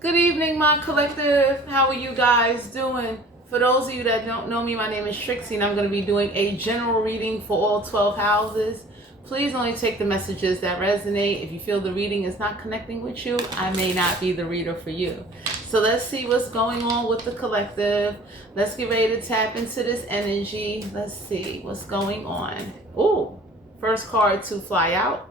Good evening, my collective. How are you guys doing? For those of you that don't know me, my name is Trixie, and I'm going to be doing a general reading for all 12 houses. Please only take the messages that resonate. If you feel the reading is not connecting with you, I may not be the reader for you. So let's see what's going on with the collective. Let's get ready to tap into this energy. Let's see what's going on. Ooh, first card to fly out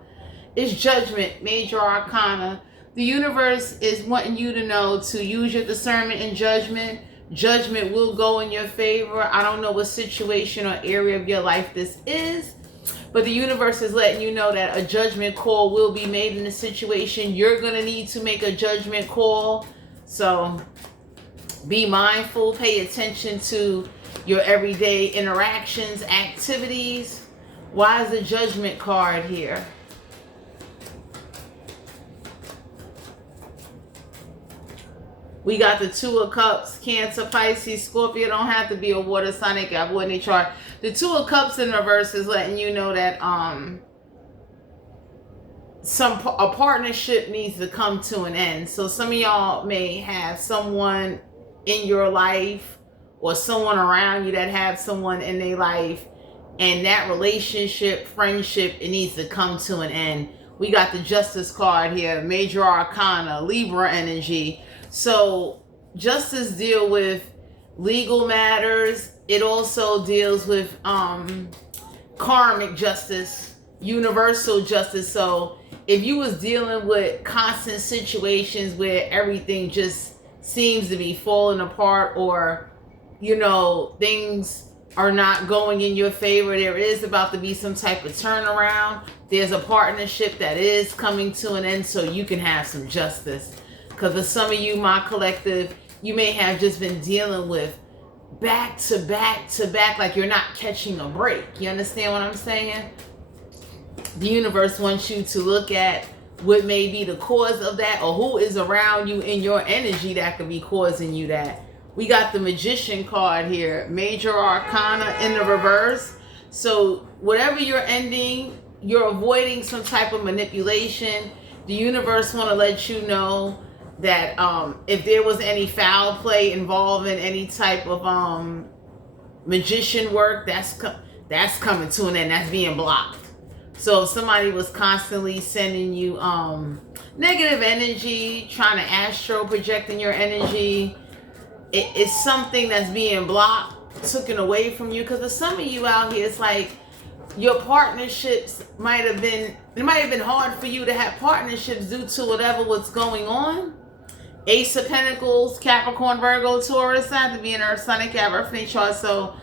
is Judgment, Major Arcana. The universe is wanting you to know to use your discernment and judgment. Judgment will go in your favor. I don't know what situation or area of your life this is, but the universe is letting you know that a judgment call will be made in the situation. You're going to need to make a judgment call. So be mindful, pay attention to your everyday interactions, activities. Why is the Judgment card here? We got the Two of Cups, Cancer, Pisces, Scorpio. Don't have to be a water sign. They got wood in their chart. The Two of Cups in reverse is letting you know that a partnership needs to come to an end. So some of y'all may have someone in your life or someone around you that have someone in their life, and that relationship, friendship, it needs to come to an end. We got the Justice card here, Major Arcana, Libra energy. So justice deal with legal matters. It also deals with karmic justice, universal justice. So if you was dealing with constant situations where everything just seems to be falling apart, or things are not going in your favor, there is about to be some type of turnaround. There's a partnership that is coming to an end, so you can have some justice. Because for some of you, my collective, you may have just been dealing with back to back to back, like you're not catching a break. You understand what I'm saying? The universe wants you to look at what may be the cause of that, or who is around you in your energy that could be causing you that. We got the Magician card here, Major Arcana in the reverse. So whatever you're ending, you're avoiding some type of manipulation. The universe want to let you know that if there was any foul play involving any type of magician work, that's coming to an end. That's being blocked. So if somebody was constantly sending you negative energy, trying to astro projecting your energy, it's something that's being blocked, taken away from you. Because for some of you out here, it's like your partnerships it might have been hard for you to have partnerships due to whatever was going on. Ace of Pentacles, Capricorn, Virgo, Taurus, have to be an Earth, Sun, and Capricorn chart. So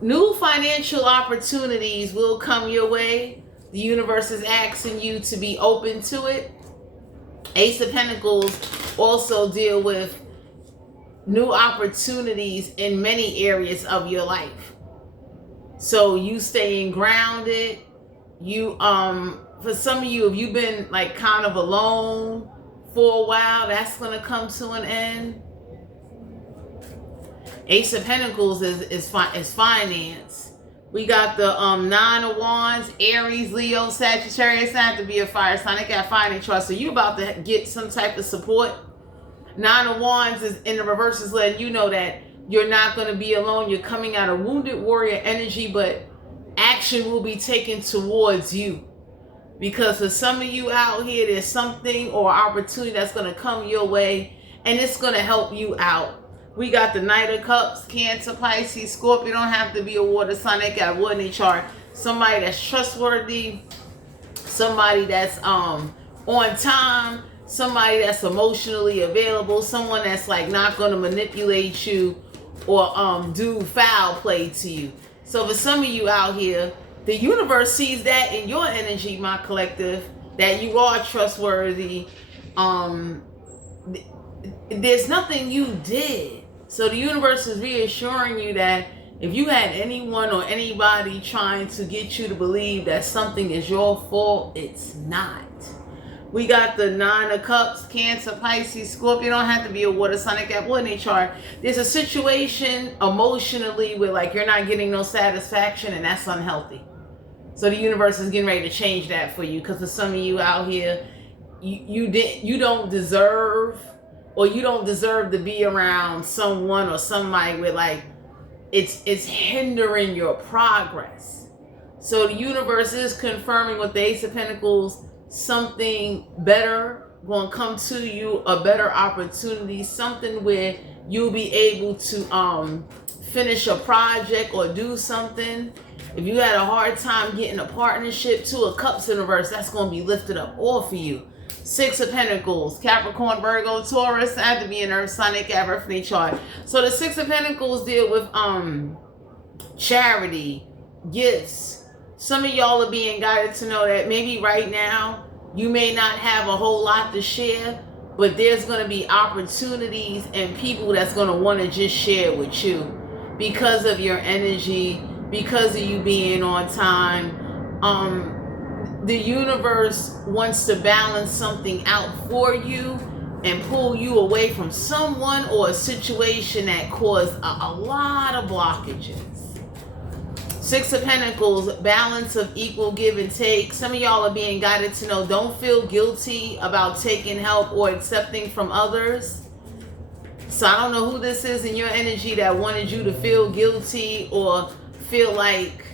new financial opportunities will come your way. The universe is asking you to be open to it. Ace of Pentacles also deal with new opportunities in many areas of your life. So you staying grounded. You for some of you, if you've been like kind of alone for a while, that's going to come to an end. Ace of Pentacles is finance. We got the Nine of Wands, Aries, Leo, Sagittarius. Have to be a fire sign. They got finance trust. So you about to get some type of support. Nine of Wands is in the reverse, is letting you know that you're not going to be alone. You're coming out of wounded warrior energy, but action will be taken towards you. Because for some of you out here, there's something or opportunity that's going to come your way, and it's going to help you out. We got the Knight of Cups, Cancer, Pisces, Scorpio. Don't have to be a water sign. They got wood in their chart. Somebody that's trustworthy, somebody that's on time, somebody that's emotionally available, someone that's like not going to manipulate you or do foul play to you. So for some of you out here, the universe sees that in your energy, my collective, that you are trustworthy. There's nothing you did. So the universe is reassuring you that if you had anyone or anybody trying to get you to believe that something is your fault, it's not. We got the Nine of Cups, Cancer, Pisces, Scorpio. Don't have to be a water sign. They got wood in their chart. There's a situation emotionally where like you're not getting no satisfaction, and that's unhealthy. So the universe is getting ready to change that for you, because for some of you out here, you don't deserve or you don't deserve to be around someone or somebody with like, it's hindering your progress. So the universe is confirming with the Ace of Pentacles, something better going to come to you, a better opportunity, something where you'll be able to finish a project or do something. If you had a hard time getting a partnership, Two of Cups in reverse, that's going to be lifted up off of you. Six of Pentacles, Capricorn, Virgo, Taurus, had to be an Earth sign, they got roughly chart. So the Six of Pentacles deal with charity, gifts. Some of y'all are being guided to know that maybe right now you may not have a whole lot to share, but there's going to be opportunities and people that's going to want to just share with you because of your energy, because of you being on time. The universe wants to balance something out for you and pull you away from someone or a situation that caused a lot of blockages. Six of Pentacles, balance of equal give and take. Some of y'all are being guided to know, don't feel guilty about taking help or accepting from others. So I don't know who this is in your energy that wanted you to feel guilty or feel like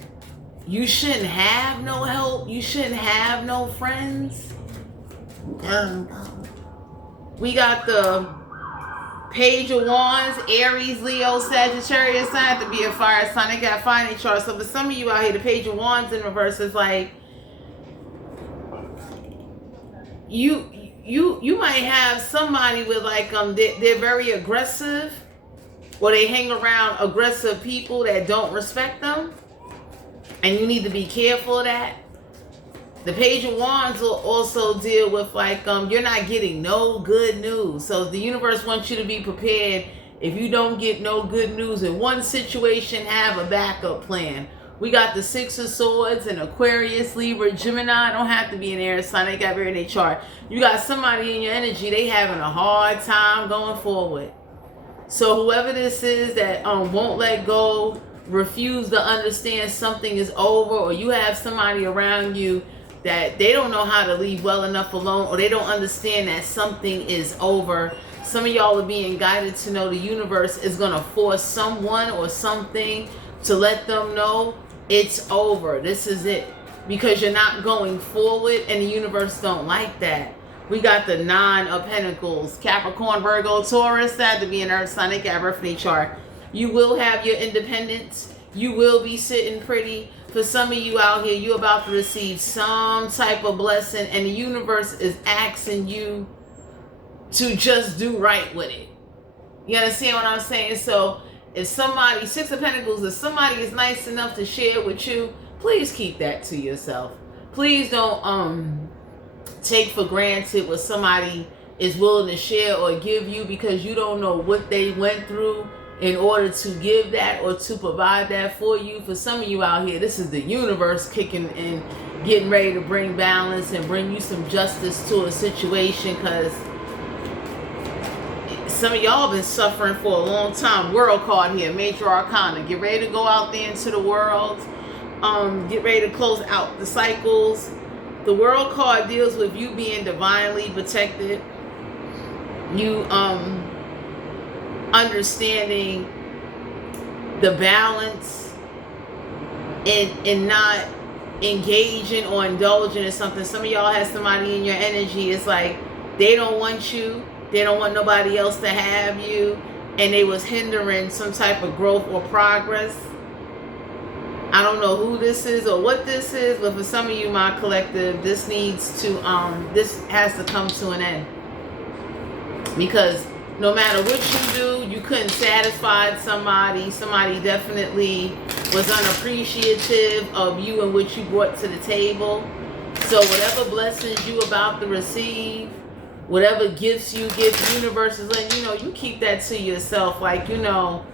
you shouldn't have no help, you shouldn't have no friends. We got the Page of Wands, Aries, Leo, Sagittarius. I have to be a fire sign. They got fire chart. So for some of you out here, the Page of Wands in reverse is like you might have somebody with like they're very aggressive, or they hang around aggressive people that don't respect them. And you need to be careful of that. The Page of Wands will also deal with like, you're not getting no good news. So the universe wants you to be prepared. If you don't get no good news in one situation, have a backup plan. We got the Six of Swords and Aquarius, Libra, Gemini. Don't have to be an air sign. They got very in their chart. You got somebody in your energy, they having a hard time going forward. So whoever this is that won't let go, refuse to understand something is over, or you have somebody around you that they don't know how to leave well enough alone, or they don't understand that something is over. Some of y'all are being guided to know the universe is going to force someone or something to let them know it's over. This is it. Because you're not going forward, and the universe don't like that. We got the Nine of Pentacles, Capricorn, Virgo, Taurus. That to be an Earth sign. They got birthday chart. You will have your independence. You will be sitting pretty. For some of you out here, you're about to receive some type of blessing, and the universe is asking you to just do right with it. You understand what I'm saying? So if somebody, Six of Pentacles, if somebody is nice enough to share with you, please keep that to yourself. Please don't take for granted what somebody is willing to share or give you, because you don't know what they went through in order to give that or to provide that for you. For some of you out here, this is the universe kicking in, getting ready to bring balance and bring you some justice to a situation, because some of y'all been suffering for a long time. World card here, Major Arcana. Get ready to go out there into the world. Get ready to close out the cycles. The World card deals with you being divinely protected. You understanding the balance and not engaging or indulging in something. Some of y'all have somebody in your energy, it's like they don't want you, they don't want nobody else to have you, and they was hindering some type of growth or progress. I don't know who this is or what this is, but for some of you, my collective, this needs to this has to come to an end, because no matter what you do, you couldn't satisfy somebody. Somebody definitely was unappreciative of you and what you brought to the table. So whatever blessings you about to receive, whatever gifts you give, the universe is letting you know, you keep that to yourself. Like, you know,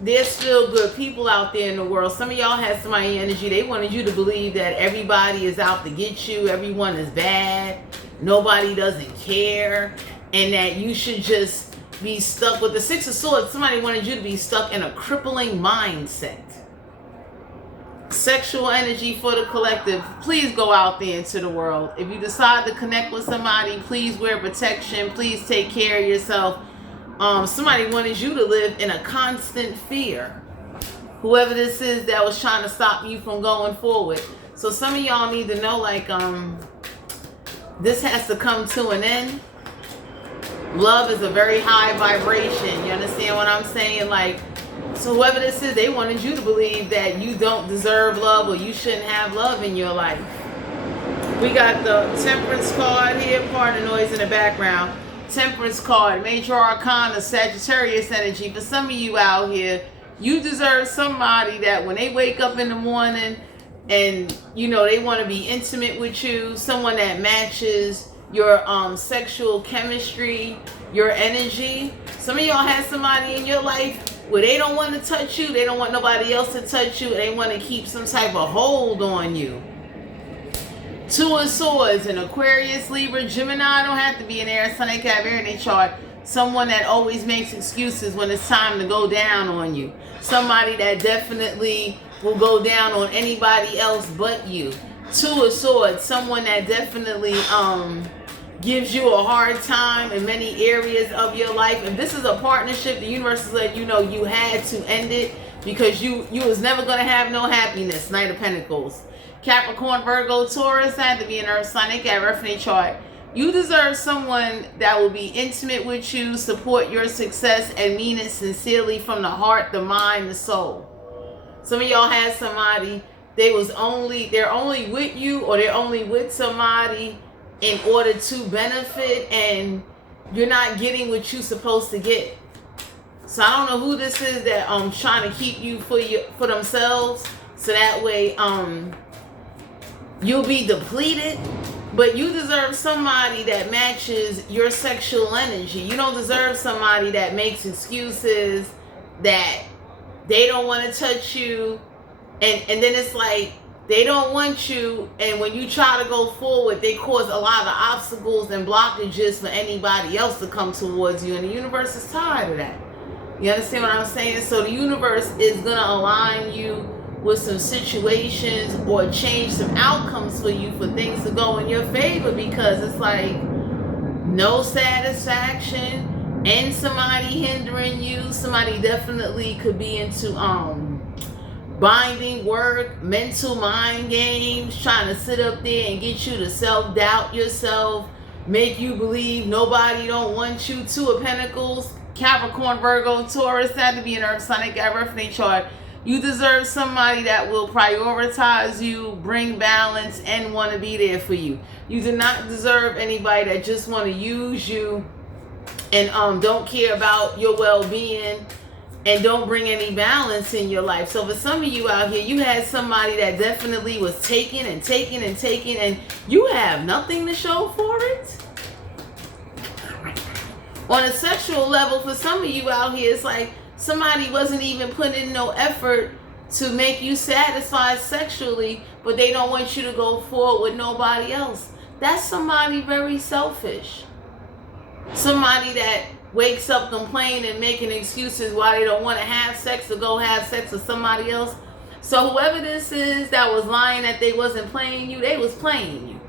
there's still good people out there in the world. Some of y'all had somebody in energy, they wanted you to believe that everybody is out to get you, everyone is bad, nobody doesn't care, and that you should just be stuck with the Six of Swords. Somebody wanted you to be stuck in a crippling mindset. Sexual energy for the collective. Please go out there into the world. If you decide to connect with somebody, please wear protection. Please take care of yourself. Somebody wanted you to live in a constant fear. Whoever this is that was trying to stop you from going forward. So some of y'all need to know, like, this has to come to an end. Love is a very high vibration. You understand what I'm saying? Like, so whoever this is, they wanted you to believe that you don't deserve love or you shouldn't have love in your life. We got the Temperance card here. Pardon the noise in the background. Temperance card, Major Arcana, Sagittarius energy. For some of you out here, you deserve somebody that when they wake up in the morning and, you know, they want to be intimate with you, someone that matches your sexual chemistry, your energy. Some of y'all had somebody in your life where they don't want to touch you, they don't want nobody else to touch you, they want to keep some type of hold on you. Two of Swords, an Aquarius, Libra, Gemini, don't have to be an air sign, they can have air in their chart. Someone that always makes excuses when it's time to go down on you. Somebody that definitely will go down on anybody else but you. Two of Swords, someone that definitely gives you a hard time in many areas of your life. And this is a partnership. The universe is letting you know you had to end it because you was never going to have no happiness. Knight of Pentacles. Capricorn, Virgo, Taurus, had to be an earth sign. They got reference chart. You deserve someone that will be intimate with you, support your success, and mean it sincerely from the heart, the mind, the soul. Some of y'all had somebody, they're only with you, or they're only with somebody in order to benefit, and you're not getting what you're supposed to get. So I don't know who this is that trying to keep you for themselves, so that way you'll be depleted. But you deserve somebody that matches your sexual energy. You don't deserve somebody that makes excuses, that they don't want to touch you, and then it's like they don't want you, and when you try to go forward, they cause a lot of obstacles and blockages for anybody else to come towards you, and the universe is tired of that. You understand what I'm saying? So the universe is going to align you with some situations or change some outcomes for you for things to go in your favor, because it's like no satisfaction and somebody hindering you. Somebody definitely could be into binding work, mental mind games, trying to sit up there and get you to self-doubt yourself, make you believe nobody don't want you. Two of Pentacles, Capricorn, Virgo, Taurus, had to be an earth sign. They got reference chart. You deserve somebody that will prioritize you, bring balance, and want to be there for you. You do not deserve anybody that just want to use you and don't care about your well-being and don't bring any balance in your life. So for some of you out here, you had somebody that definitely was taking and taking and taking, and you have nothing to show for it. On a sexual level, for some of you out here, it's like somebody wasn't even putting in no effort to make you satisfied sexually, but they don't want you to go forward with nobody else. That's somebody very selfish. Somebody that wakes up complaining, making excuses why they don't want to have sex or go have sex with somebody else. So whoever this is that was lying that they wasn't playing you, they was playing you.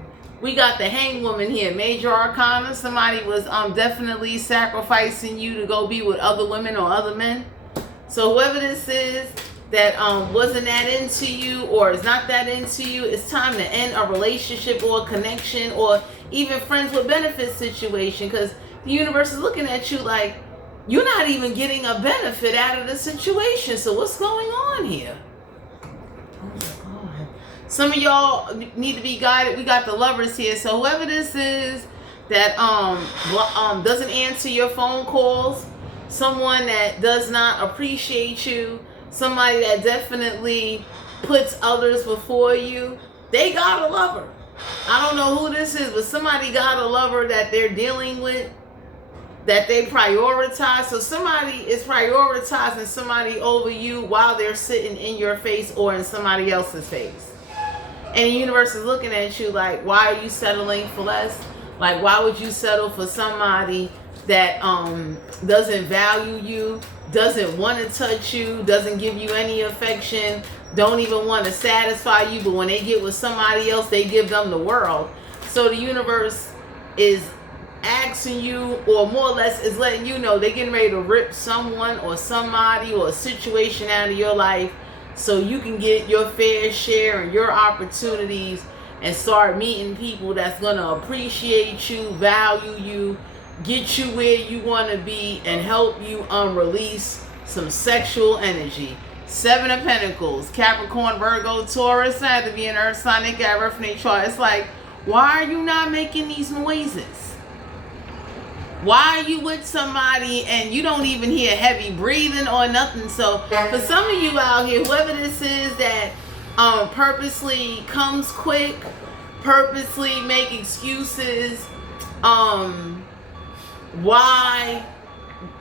We got the Hanged Woman here, Major Arcana. Somebody was definitely sacrificing you to go be with other women or other men. So whoever this is that wasn't that into you or is not that into you, it's time to end a relationship or a connection or even friends with benefits situation, because the universe is looking at you like you're not even getting a benefit out of the situation. So what's going on here? Some of y'all need to be guided. We got the Lovers here. So whoever this is that doesn't answer your phone calls, someone that does not appreciate you, somebody that definitely puts others before you, they got a lover. I don't know who this is, but somebody got a lover that they're dealing with, that they prioritize. So somebody is prioritizing somebody over you while they're sitting in your face or in somebody else's face. And the universe is looking at you like, why are you settling for less? Like, why would you settle for somebody that doesn't value you, doesn't want to touch you, doesn't give you any affection, don't even want to satisfy you, but when they get with somebody else, they give them the world. So the universe is asking you, or more or less is letting you know, they're getting ready to rip someone or somebody or a situation out of your life so you can get your fair share and your opportunities and start meeting people that's going to appreciate you, value you, get you where you want to be, and help you release some sexual energy. 7 of Pentacles, Capricorn, Virgo, Taurus. I have to be an earth sign. They got rough in their chart. It's like, why are you not making these noises? Why are you with somebody and you don't even hear heavy breathing or nothing? So for some of you out here, whoever this is that purposely comes quick, purposely make excuses, why,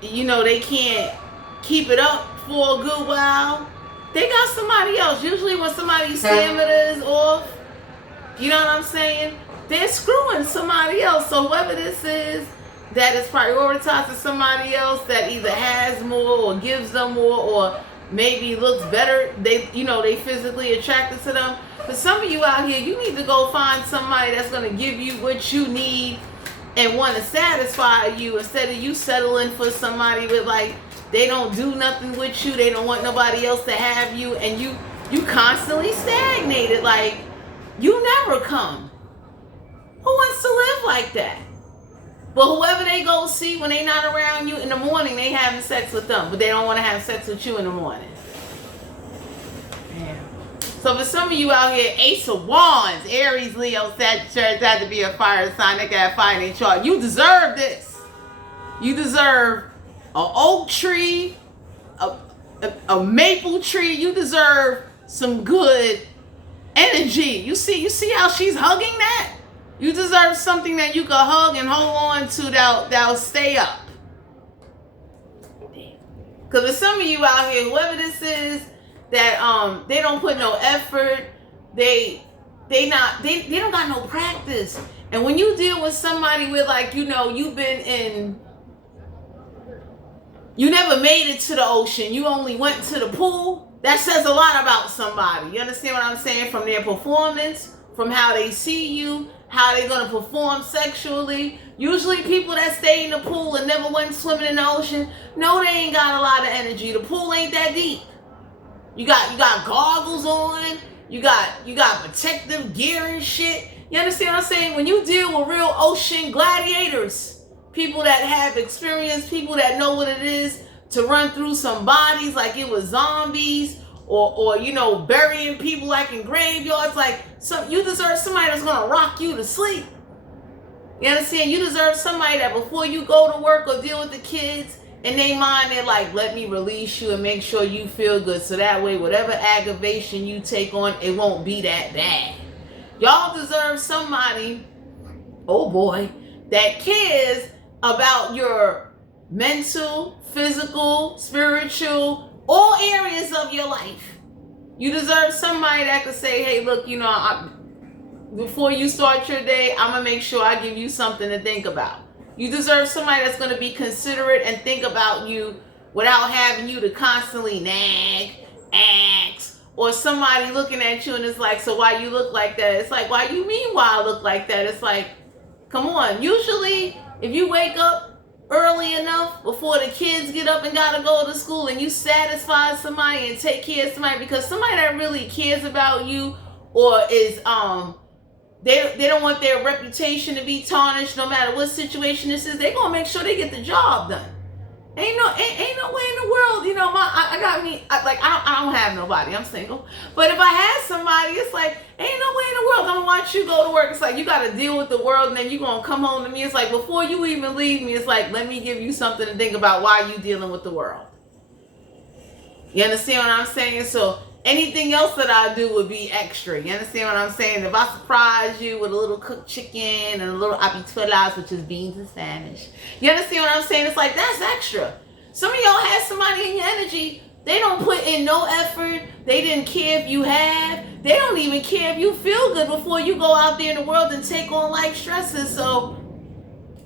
you know, they can't keep it up for a good while, they got somebody else. Usually when somebody's stamina is off, you know what I'm saying, they're screwing somebody else. So whoever this is that is prioritizing somebody else that either has more or gives them more or maybe looks better, they, you know, they physically attracted to them. For some of you out here, you need to go find somebody that's going to give you what you need and want to satisfy you, instead of you settling for somebody with, like, they don't do nothing with you, they don't want nobody else to have you, and you constantly stagnated, like you never come. Who wants to live like that? But whoever they go see when they not around you in the morning, they having sex with them, but they don't want to have sex with you in the morning. Yeah. So for some of you out here, Ace of Wands, Aries, Leo, Sagittarius, had to be a fire sign. They got fire in their chart. You deserve this. You deserve an oak tree, a maple tree. You deserve some good energy. You see how she's hugging that? You deserve something that you can hug and hold on to that'll stay up. Because for some of you out here, whoever this is, that they don't put no effort, they don't got no practice. And when you deal with somebody with, like, you know, you never made it to the ocean, you only went to the pool, that says a lot about somebody. You understand what I'm saying? From their performance, from how they see you, how they're going to perform sexually. Usually people that stay in the pool and never went swimming in the ocean, no, they ain't got a lot of energy. The pool ain't that deep. You got goggles on, you got protective gear and shit. You understand what I'm saying? When you deal with real ocean gladiators, people that have experience, people that know what it is to run through some bodies like it was zombies, or you know, burying people like in graveyards, like, you deserve somebody that's gonna rock you to sleep. You understand? You deserve somebody that before you go to work or deal with the kids, in their mind, they're like, let me release you and make sure you feel good. So that way, whatever aggravation you take on, it won't be that bad. Y'all deserve somebody, oh boy, that cares about your mental, physical, spiritual, all areas of your life. You deserve somebody that could say, hey, look, you know, before you start your day, I'm going to make sure I give you something to think about. You deserve somebody that's going to be considerate and think about you without having you to constantly nag, ask, or somebody looking at you and it's like, so why you look like that? It's like, why you mean why I look like that? It's like, come on. Usually, if you wake up early enough before the kids get up and gotta go to school, and you satisfy somebody and take care of somebody, because somebody that really cares about you, or is they don't want their reputation to be tarnished no matter what situation this is, they're gonna make sure they get the job done. Ain't no way in the world, you know, I don't have nobody, I'm single. But if I had somebody, it's like, ain't no way in the world I'm gonna watch you go to work. It's like, you gotta deal with the world and then you gonna come home to me. It's like, before you even leave me, it's like, let me give you something to think about while you dealing with the world. You understand what I'm saying? So anything else that I do would be extra. You understand what I'm saying? If I surprise you with a little cooked chicken and a little habichuelas, which is beans in Spanish. You understand what I'm saying? It's like, that's extra. Some of y'all have somebody in your energy, they don't put in no effort. They didn't care if you have. They don't even care if you feel good before you go out there in the world and take on life stresses. So,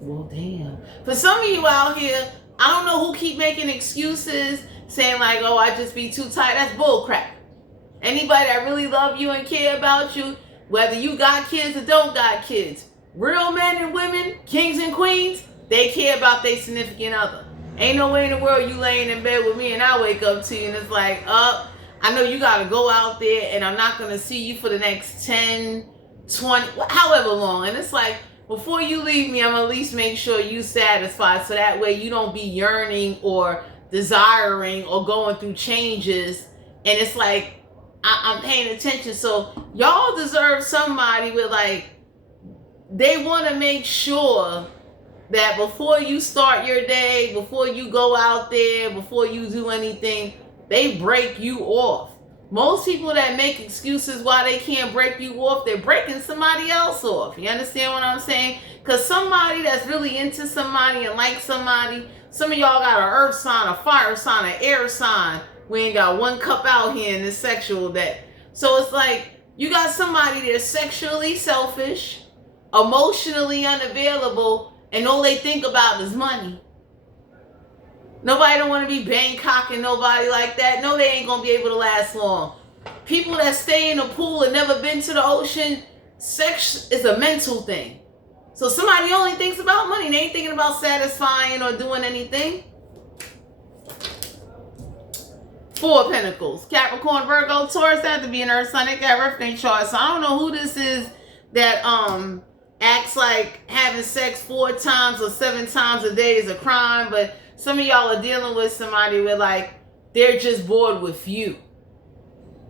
well, damn. For some of you out here, I don't know who keep making excuses, saying like, oh, I just be too tired. That's bull crap. Anybody that really love you and care about you, whether you got kids or don't got kids, real men and women, kings and queens, they care about their significant other. Ain't no way in the world you laying in bed with me and I wake up to you and it's like, I know you got to go out there and I'm not going to see you for the next 10, 20, however long. And it's like, before you leave me, I'm going to at least make sure you satisfied so that way you don't be yearning or desiring or going through changes. And it's like, I'm paying attention. So y'all deserve somebody with like, they want to make sure that before you start your day, before you go out there, before you do anything, they break you off. Most people that make excuses why they can't break you off, they're breaking somebody else off. You understand what I'm saying? Because somebody that's really into somebody and like somebody, some of y'all got an earth sign, a fire sign, an air sign. We ain't got one cup out here in this sexual deck. So it's like, you got somebody that's sexually selfish, emotionally unavailable, and all they think about is money. Nobody don't want to be Bangkocking nobody like that. No, they ain't going to be able to last long. People that stay in the pool and never been to the ocean, sex is a mental thing. So somebody only thinks about money. They ain't thinking about satisfying or doing anything. 4 of Pentacles. Capricorn, Virgo, Taurus, that have to be an earth sign. They got birthday chart. So I don't know who this is that acts like having sex 4 times or 7 times a day is a crime, but some of y'all are dealing with somebody where like they're just bored with you.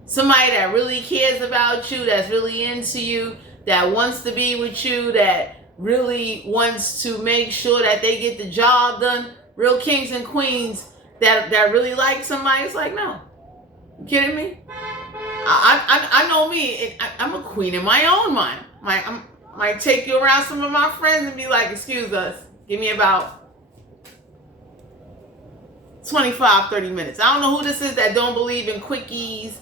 Somebody that really cares about you, that's really into you, that wants to be with you, that really wants to make sure that they get the job done. Real kings and queens that really like somebody. It's like, no. You kidding me? I know me. I'm a queen in my own mind. I might take you around some of my friends and be like, excuse us, give me about 25, 30 minutes. I don't know who this is that don't believe in quickies,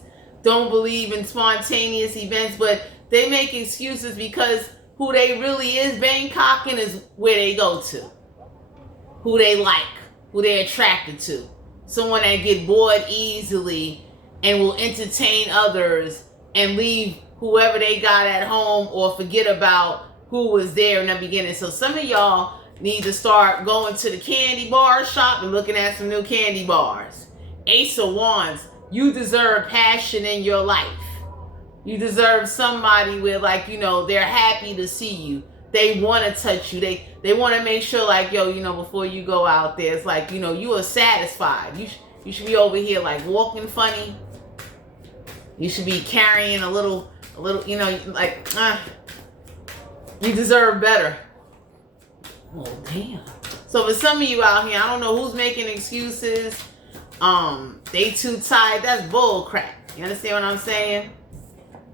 don't believe in spontaneous events, but they make excuses because who they really is Bangkocking is where they go to. Who they like, who they're attracted to. Someone that get bored easily and will entertain others and leave whoever they got at home or forget about who was there in the beginning. So some of y'all need to start going to the candy bar shop and looking at some new candy bars. Ace of Wands, you deserve passion in your life. You deserve somebody with like, you know, they're happy to see you. They want to touch you. They want to make sure like, yo, you know, before you go out there, it's like, you know, you are satisfied. You should be over here like walking funny. You should be carrying a little, you know, like, you deserve better. Oh, damn. So for some of you out here, I don't know who's making excuses. They too tired. That's bull crap. You understand what I'm saying?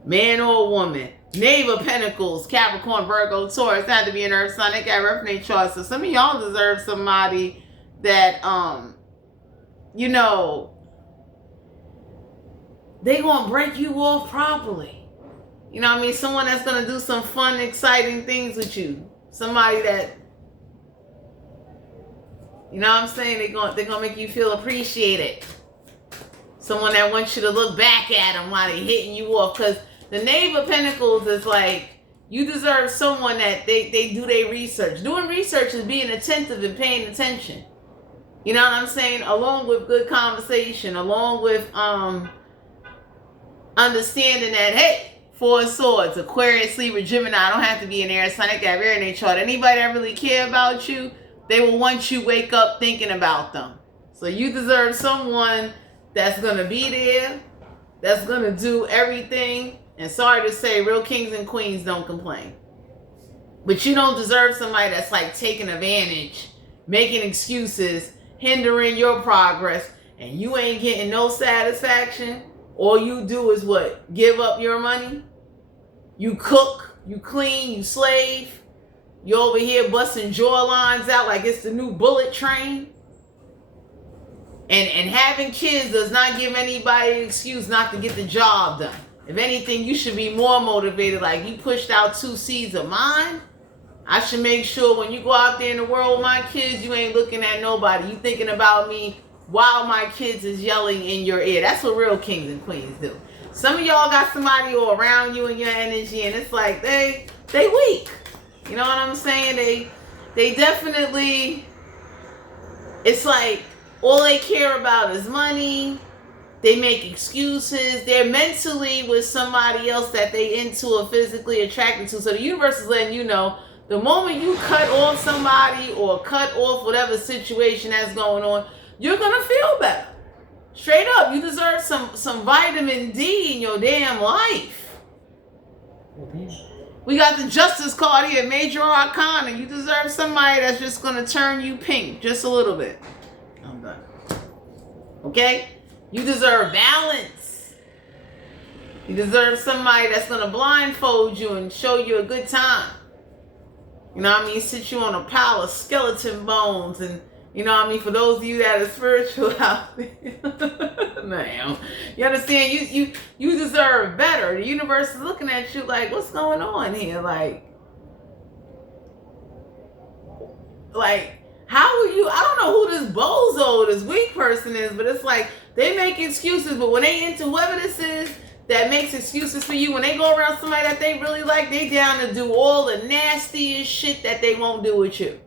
Man or woman. Knave of Pentacles, Capricorn, Virgo, Taurus. That had to be an earth sign. They got refinate charts. So some of y'all deserve somebody that, you know, they gonna break you off properly. You know what I mean? Someone that's gonna do some fun, exciting things with you. Somebody that, you know what I'm saying? They're gonna make you feel appreciated. Someone that wants you to look back at them while they're hitting you off. Because the Knave of Pentacles is like, you deserve someone that they do their research. Doing research is being attentive and paying attention. You know what I'm saying? Along with good conversation, along with understanding that, hey, 4 of Swords, Aquarius, Libra, Gemini, don't have to be an air sign. They got very in their chart. Anybody that really care about you, they will want you wake up thinking about them. So you deserve someone that's going to be there, that's going to do everything. And sorry to say, real kings and queens don't complain. But you don't deserve somebody that's like taking advantage, making excuses, hindering your progress, and you ain't getting no satisfaction. All you do is what? Give up your money? You cook, you clean, you slave. You over here busting jaw lines out like it's the new bullet train. And having kids does not give anybody an excuse not to get the job done. If anything, you should be more motivated. Like, you pushed out 2 seeds of mine. I should make sure when you go out there in the world with my kids, you ain't looking at nobody. You thinking about me while my kids is yelling in your ear. That's what real kings and queens do. Some of y'all got somebody all around you in your energy, and it's like they weak. You know what I'm saying? They definitely, it's like all they care about is money. They make excuses. They're mentally with somebody else that they into or physically attracted to. So the universe is letting you know, the moment you cut off somebody or cut off whatever situation that's going on, you're gonna feel better. Straight up, you deserve some vitamin D in your damn life. We got the Justice card here, Major Arcana. You deserve somebody that's just gonna turn you pink just a little bit. I'm done. Okay? You deserve balance. You deserve somebody that's going to blindfold you and show you a good time. You know what I mean? Sit you on a pile of skeleton bones. And, you know what I mean? For those of you that are spiritual out there. Man, you understand? You deserve better. The universe is looking at you like, what's going on here? Like, how are you? I don't know who this bozo, this weak person is, but it's like, they make excuses, but when they into whoever this is that makes excuses for you, when they go around somebody that they really like, they down to do all the nastiest shit that they won't do with you.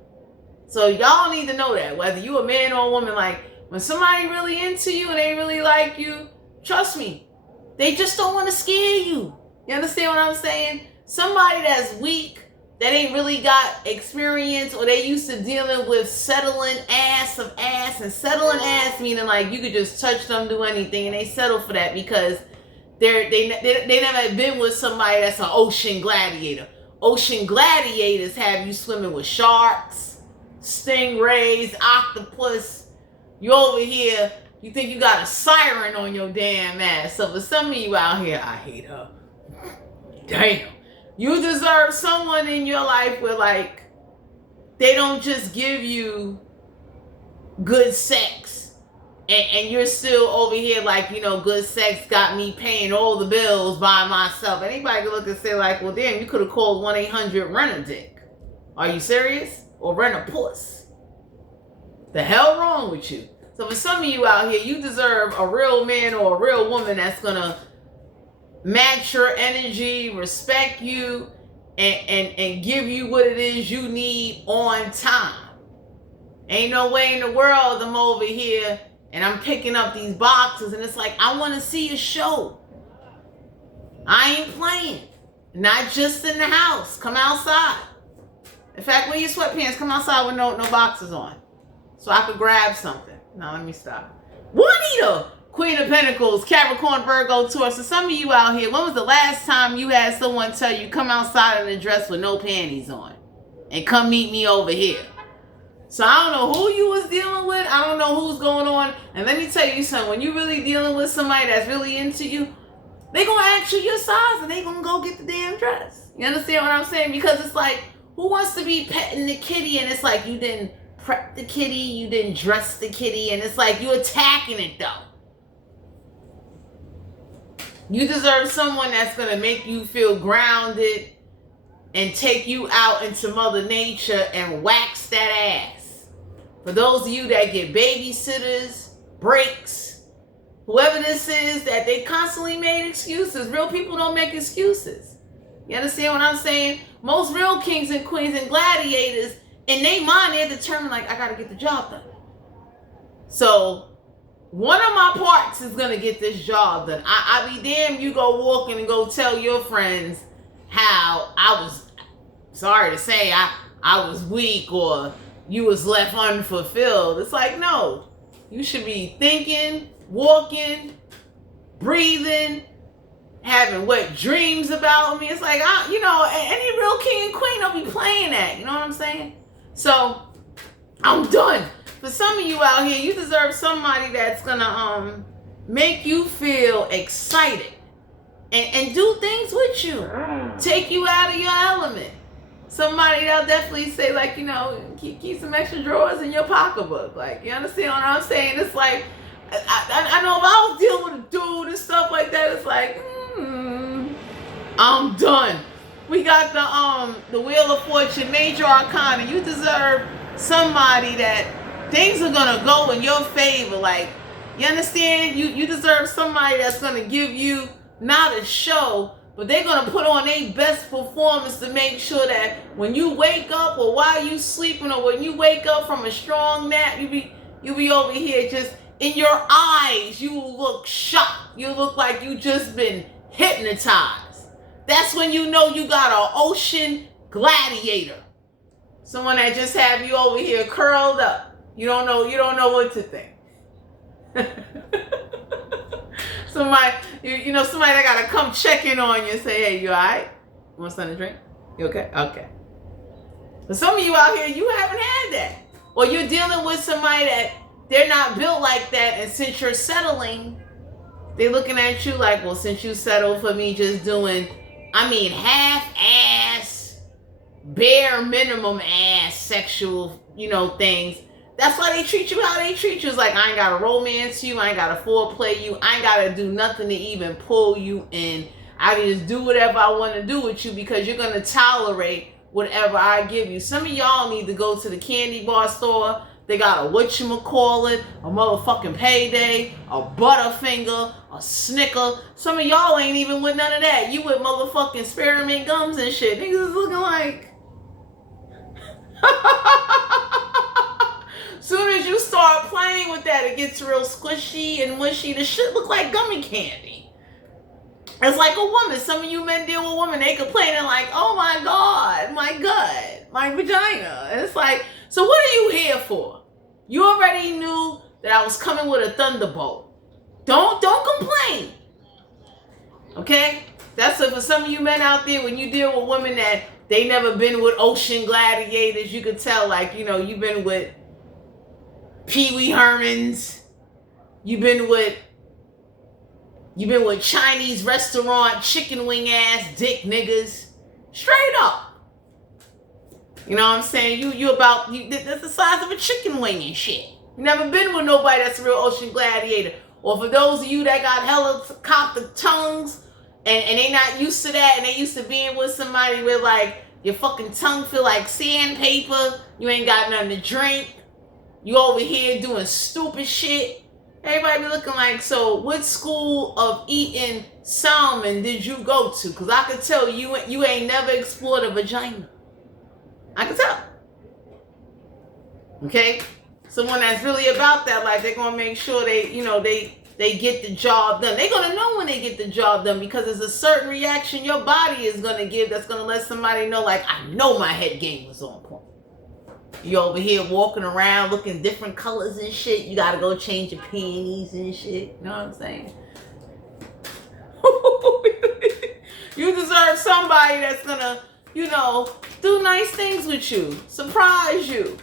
So y'all need to know that, whether you a man or a woman, like when somebody really into you and they really like you, trust me, they just don't want to scare you. You understand what I'm saying? Somebody that's weak, that ain't really got experience, or they used to dealing with settling ass of ass, and settling ass meaning like you could just touch them, do anything, and they settle for that because they never been with somebody that's an ocean gladiator. Ocean gladiators have you swimming with sharks, stingrays, octopus. You over here, you think you got a siren on your damn ass. So for some of you out here, I hate her. Damn. You deserve someone in your life where, like, they don't just give you good sex and you're still over here like, you know, good sex got me paying all the bills by myself. Anybody can look and say like, well, damn, you could have called 1-800-RENT-A-DICK. Are you serious? Or rent a puss. The hell wrong with you? So for some of you out here, you deserve a real man or a real woman that's going to match your energy, respect you, and give you what it is you need on time. Ain't no way in the world I'm over here and I'm picking up these boxes and it's like, I want to see a show. I ain't playing. Not just in the house. Come outside. In fact, wear your sweatpants. Come outside with no boxes on. So I could grab something. Now let me stop. Juanita! Queen of Pentacles, Capricorn, Virgo, Taurus. So some of you out here, when was the last time you had someone tell you, come outside in a dress with no panties on and come meet me over here? So I don't know who you was dealing with. I don't know who's going on. And let me tell you something. When you really dealing with somebody that's really into you, they going to ask you your size and they going to go get the damn dress. You understand what I'm saying? Because it's like, who wants to be petting the kitty and it's like you didn't prep the kitty, you didn't dress the kitty, and it's like you attacking it though. You deserve someone that's going to make you feel grounded and take you out into Mother Nature and wax that ass. For those of you that get babysitters, breaks, whoever this is, that they constantly made excuses. Real people don't make excuses. You understand what I'm saying? Most real kings and queens and gladiators, in their mind, they're determined, like, I got to get the job done. So one of my parts is going to get this job done. I be damned you go walking and go tell your friends how I was, sorry to say, I was weak or you was left unfulfilled. It's like, no. You should be thinking, walking, breathing, having wet dreams about me. It's like, you know, any real king and queen don't be playing that. You know what I'm saying? So, I'm done. For some of you out here, you deserve somebody that's gonna make you feel excited and do things with you, take you out of your element. Somebody that'll definitely say, like, you know, keep some extra drawers in your pocketbook. Like, you understand what I'm saying? It's like, I know if I was dealing with a dude and stuff like that, it's like, I'm done. We got the Wheel of Fortune, Major Arcana. You deserve somebody that things are gonna go in your favor. Like, you understand? You deserve somebody that's gonna give you not a show, but they're gonna put on their best performance to make sure that when you wake up or while you sleeping or when you wake up from a strong nap, you be over here just in your eyes, you look shocked. You look like you just been hypnotized. That's when you know you got an ocean gladiator. Someone that just have you over here curled up. You don't know what to think. Somebody that gotta come check in on you and say, hey, you alright? Want something to drink? You okay? Okay. But some of you out here, you haven't had that. Or you're dealing with somebody that they're not built like that, and since you're settling, they're looking at you like, well, since you settled for me just doing, half-ass, bare minimum ass sexual, things. That's why they treat you how they treat you. It's like, I ain't got to romance you. I ain't got to foreplay you. I ain't got to do nothing to even pull you in. I can just do whatever I want to do with you because you're going to tolerate whatever I give you. Some of y'all need to go to the candy bar store. They got a whatchamacallit, a motherfucking Payday, a Butterfinger, a Snicker. Some of y'all ain't even with none of that. You with motherfucking spearmint gums and shit. Niggas is looking like... Soon as you start playing with that, it gets real squishy and mushy. The shit look like gummy candy. It's like a woman. Some of you men deal with women. They complaining like, oh my God, my gut, my vagina. And it's like, so what are you here for? You already knew that I was coming with a thunderbolt. Don't complain. Okay? That's it for some of you men out there. When you deal with women that they never been with ocean gladiators, you could tell like, you've been with Pee Wee Hermans. You've been with Chinese restaurant chicken wing ass dick niggas. Straight up. You know what I'm saying? That's the size of a chicken wing and shit. You never been with nobody that's a real ocean gladiator. Or for those of you that got helicopter tongues and they not used to that and they used to being with somebody with like your fucking tongue feel like sandpaper. You ain't got nothing to drink. You over here doing stupid shit. Everybody be looking like, so what school of eating salmon did you go to? Because I could tell you ain't never explored a vagina. I can tell. Okay? Someone that's really about that, like they're going to make sure they get the job done. They're going to know when they get the job done because there's a certain reaction your body is going to give that's going to let somebody know, like, I know my head game was on point. You over here walking around looking different colors and shit. You got to go change your panties and shit. You know what I'm saying? You deserve somebody that's going to, do nice things with you. Surprise you.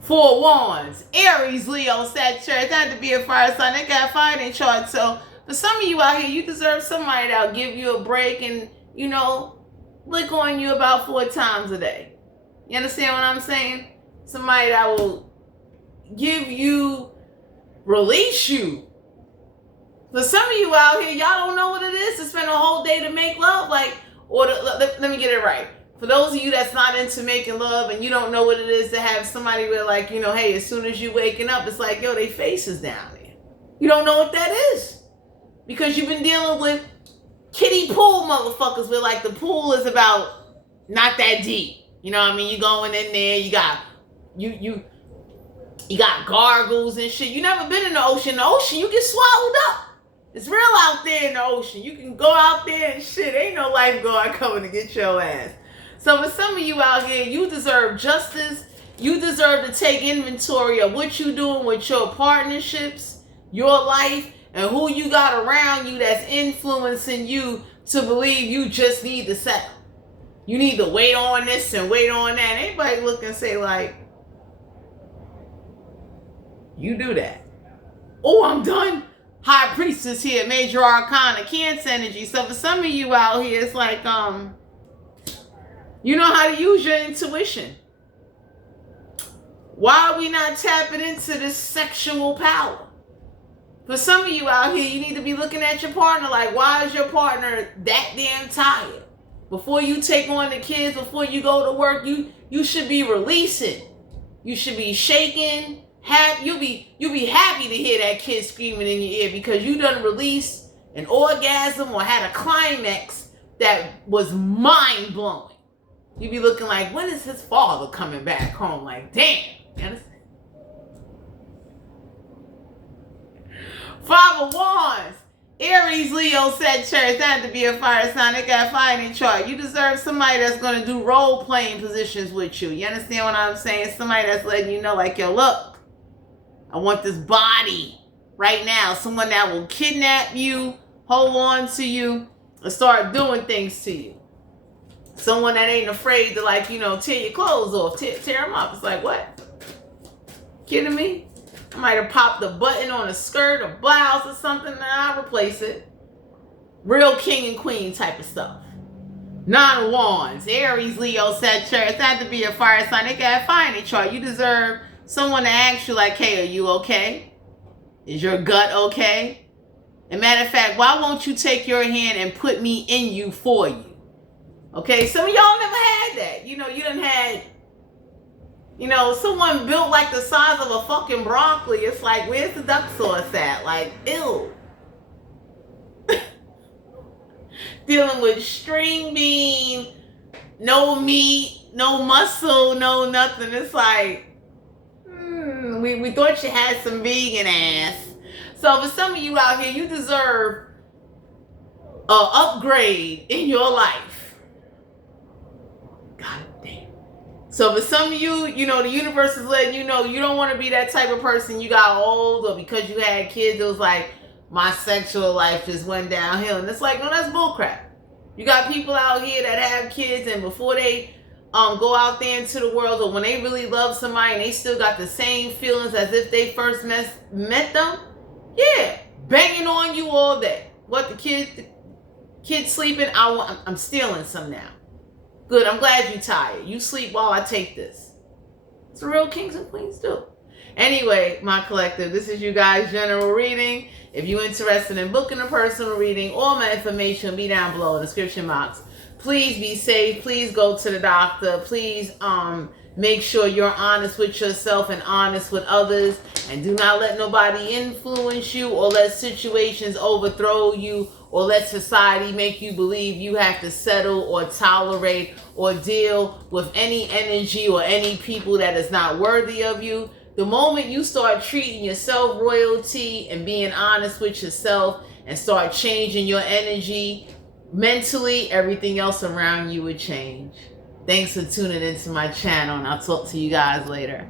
4 Wands. Aries, Leo, Sagittarius. That had to be a fire sign. They got fire in their chart. So for some of you out here, you deserve somebody that'll give you a break and, lick on you about 4 times a day. You understand what I'm saying? Somebody that will release you. For some of you out here, y'all don't know what it is to spend a whole day to make love. Let me get it right. For those of you that's not into making love and you don't know what it is to have somebody where like, hey, as soon as you waking up, it's like, yo, they face is down there. You don't know what that is. Because you've been dealing with kiddie pool motherfuckers where like the pool is about not that deep. You know what I mean? You going in there, you got gargles and shit. You never been in the ocean. In the ocean, you get swallowed up. It's real out there in the ocean. You can go out there and shit. Ain't no lifeguard coming to get your ass. So for some of you out here, you deserve justice. You deserve to take inventory of what you're doing with your partnerships, your life, and who you got around you that's influencing you to believe you just need to settle. You need to wait on this and wait on that. Anybody look and say like, you do that. Oh, I'm done. High Priestess here, Major Arcana, Cancer energy. So for some of you out here, it's like, you know how to use your intuition. Why are we not tapping into this sexual power? For some of you out here, you need to be looking at your partner like, why is your partner that damn tired? Before you take on the kids, before you go to work, you should be releasing. You should be shaking. You'll be happy to hear that kid screaming in your ear because you done released an orgasm or had a climax that was mind-blowing. You be looking like, when is his father coming back home? Like, damn. You understand? Five of Wands. Aries, Leo, Sagittarius, that had to be a fire sign. They got fire in their chart. You deserve somebody that's going to do role-playing positions with you. You understand what I'm saying? Somebody that's letting you know, like, yo, look, I want this body right now. Someone that will kidnap you, hold on to you, and start doing things to you. Someone that ain't afraid to, like, you know, tear your clothes off, tear them up. It's like, what? Kidding me? I might have popped the button on a skirt or blouse or something. Nah, I'll replace it. Real king and queen type of stuff. Nine of Wands. Aries, Leo, Sagittarius. That had to be a fire sign. They got fire in their chart. You deserve someone to ask you, like, hey, are you okay? Is your gut okay? And matter of fact, why won't you take your hand and put me in you for you? Okay, some of y'all never had that. You know, you done had... You know, someone built like the size of a fucking broccoli. It's like, where's the duck sauce at? Like, ew. Dealing with string bean, no meat, no muscle, no nothing. It's like, we thought you had some vegan ass. So for some of you out here, you deserve an upgrade in your life. God damn. So for some of you, you know, the universe is letting you know you don't want to be that type of person. You got old, or because you had kids, it was like, my sexual life just went downhill. And it's like, no, that's bullcrap. You got people out here that have kids, and before they go out there into the world, or when they really love somebody and they still got the same feelings as if they first met them, yeah, banging on you all day. What, the kids sleeping? I'm stealing some now. Good, I'm glad you're tired. You sleep while I take this. It's real kings and queens do. Anyway, my collective, this is you guys' general reading. If you're interested in booking a personal reading, all my information will be down below in the description box. Please be safe. Please go to the doctor. Please make sure you're honest with yourself and honest with others. And do not let nobody influence you, or let situations overthrow you, or let society make you believe you have to settle or tolerate or deal with any energy or any people that is not worthy of you. The moment you start treating yourself royalty and being honest with yourself and start changing your energy mentally, everything else around you would change. Thanks for tuning into my channel, and I'll talk to you guys later.